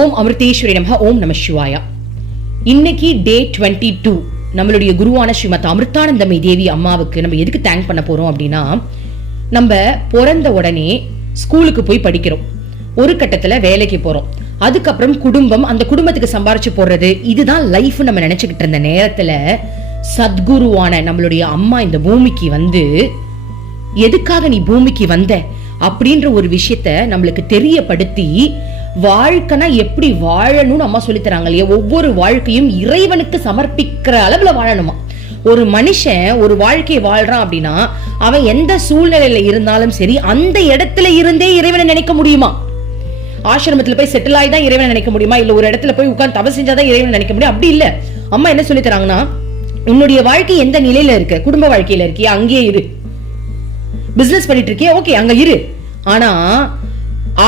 ஓம் அமிர்தேஸ்வரி நமஹ. ஓம் நம சிவாயா. இன்னைக்கு டே 22. நம்மளுடைய குருவான ஸ்ரீமத் அமிர்தானந்தமயி தேவி அம்மாவுக்கு நம்ம எதுக்கு தேங்க் பண்ண போறோம் அப்படின்னா, நம்ம பிறந்த உடனே ஸ்கூலுக்கு போய் படிக்கிறோம், ஒரு கட்டத்துல வேலைக்கு போறோம், அதுக்கப்புறம் குடும்பம், அந்த குடும்பத்துக்கு சம்பாரிச்சு போடுறது, இதுதான் லைஃப் நம்ம நினைச்சுக்கிட்டு இருந்த நேரத்துல சத்குருவான நம்மளுடைய அம்மா இந்த பூமிக்கு வந்து எதுக்காக நீ பூமிக்கு வந்த அப்படின்ற ஒரு விஷயத்த நம்மளுக்கு தெரியப்படுத்தி, வாழ்க்கைனா எப்படி வாழணும்னு அம்மா சொல்லி தராங்க இல்லையா. ஒவ்வொரு வாழ்க்கையும் இறைவனுக்கு சமர்ப்பிக்கிற அளவுல வாழணுமா. ஒரு மனுஷன் ஒரு வாழ்க்கையை வாழ்றான் அப்படின்னா அவன் எந்த சூழ்நிலையில இருந்தாலும் சரி அந்த இடத்துல இருந்தே இறைவனை நினைக்க முடியுமா? ஆசிரமத்துல போய் செட்டில் ஆகி தான் இறைவனை நினைக்க முடியுமா? இல்ல ஒரு இடத்துல போய் உட்கார்ந்து தவ செஞ்சாதான் இறைவனை நினைக்க முடியும்? அப்படி இல்ல. அம்மா என்ன சொல்லி தராங்கன்னா, உன்னுடைய வாழ்க்கை எந்த நிலையில இருக்கு, குடும்ப வாழ்க்கையில இருக்கியா அங்கேயே இரு, பிசினஸ் பண்ணிட்டு இருக்கியா ஓகே அங்க இரு, ஆனா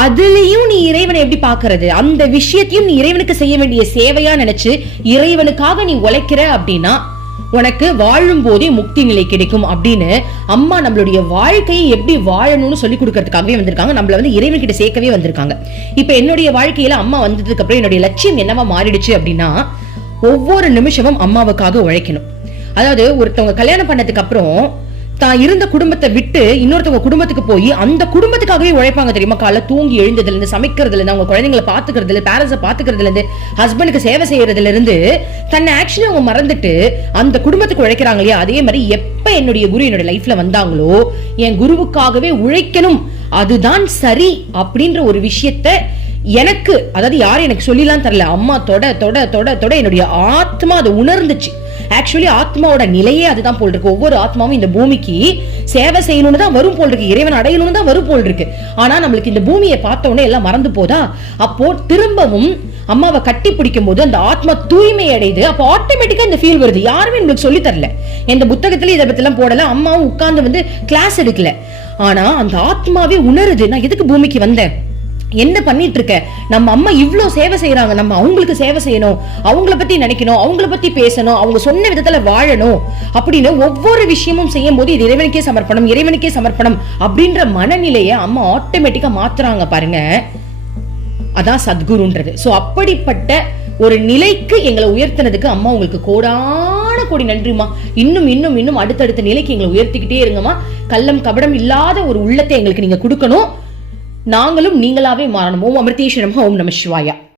அதுலயும் நீ இறைவனை எப்படி பாக்குறது, அந்த விஷயத்தையும் நீ இறைவனுக்கு செய்ய வேண்டிய சேவையா நினைச்சு இறைவனுக்காக நீ உழைக்கிற அப்படின்னா உனக்கு வாழும் போதே முக்தி நிலை கிடைக்கும் அப்படின்னு அம்மா நம்மளுடைய வாழ்க்கையை எப்படி வாழணும்னு சொல்லி கொடுக்கறதுக்காகவே வந்திருக்காங்க. நம்மள வந்து இறைவன் கிட்ட சேர்க்கவே வந்திருக்காங்க. இப்ப என்னுடைய வாழ்க்கையில அம்மா வந்ததுக்கு அப்புறம் என்னுடைய லட்சியம் என்னவா மாறிடுச்சு அப்படின்னா, ஒவ்வொரு நிமிஷமும் அம்மாவுக்காக உழைக்கணும். அதாவது ஒருத்தவங்க கல்யாணம் பண்ணதுக்கு அப்புறம் தான் இருந்த குடும்பத்தை விட்டு இன்னொருத்தவங்க குடும்பத்துக்கு போய் அந்த குடும்பத்துக்காகவே உழைப்பாங்க தெரியுமா. காலைல தூங்கி எழுந்ததுல இருந்து, சமைக்கிறதுல இருந்து, அவங்க குழந்தைங்களை பாத்துக்கிறதுல, பேரண்ட்ஸை பாத்துக்கிறதுல இருந்து, ஹஸ்பண்டுக்கு சேவை செய்யறதுல இருந்து தன்னை ஆக்சுவலி அவங்க மறந்துட்டு அந்த குடும்பத்துக்கு உழைக்கிறாங்க இல்லையா. அதே மாதிரி எப்ப என்னுடைய குரு என்னோட லைஃப்ல வந்தாங்களோ, என் குருவுக்காகவே உழைக்கணும், அதுதான் சரி அப்படின்ற ஒரு விஷயத்த எனக்கு, அதாவது யாரும் எனக்கு சொல்லிலாம் தரல, அம்மா தொட தொட தொட தொட என்னுடைய ஆத்மா அதை உணர்ந்துச்சு. ஆக்சுவலி ஆத்மாவோட நிலையே அதுதான் போல் இருக்கு. ஒவ்வொரு ஆத்மாவும் இந்த பூமிக்கு சேவை செய்யணும்னு தான் வரும் போல் இருக்கு, இறைவன் அடையணும்னு தான் வரும் போல் இருக்கு. ஆனா நம்மளுக்கு இந்த பூமியை பார்த்த உடனே எல்லாம் மறந்து போதா. அப்போ திரும்பவும் அம்மாவை கட்டி பிடிக்கும் போது அந்த ஆத்மா தூய்மை அடையுது. அப்போ ஆட்டோமேட்டிக்கா இந்த ஃபீல் வருது. யாருமே நம்மளுக்கு சொல்லி தரல, எந்த புத்தகத்துல இதை பத்தி எல்லாம் போடல, அம்மாவும் உட்கார்ந்து வந்து கிளாஸ் எடுக்கல. ஆனா அந்த ஆத்மாவே உணருது, நான் எதுக்கு பூமிக்கு வந்தேன், என்ன பண்ணிட்டு இருக்க, நம்ம அம்மா இவ்ளோ சேவை செய்யறாங்க, நம்ம அவங்களுக்கு சேவை செய்யணும், அவங்கள பத்தி நினைக்கணும், அவங்கள பத்தி பேசணும், அவங்க சொன்ன விதத்துல வாழணும் அப்படின்னு ஒவ்வொரு விஷயமும் செய்யும் போது இது இறைவனுக்கே சமர்ப்பணம், இறைவனுக்கே சமர்ப்பணம் அப்படின்ற மனநிலையை அம்மா ஆட்டோமேட்டிக்கா மாத்துறாங்க பாருங்க. அதான் சத்குருன்றது. சோ அப்படிப்பட்ட ஒரு நிலைக்கு எங்களை உயர்த்தினதுக்கு அம்மா உங்களுக்கு கோடான கோடி நன்றிமா. இன்னும் இன்னும் இன்னும் அடுத்தடுத்த நிலைக்கு எங்களை உயர்த்திக்கிட்டே இருங்கம்மா. கள்ளம் கபடம் இல்லாத ஒரு உள்ளத்தை எங்களுக்கு நீங்க கொடுக்கணும், நாங்களும் நீங்களாவே மாறணும். ஓம் அமிர்தேஸ்வரி நமஹ. ஓம் நம சிவாயா.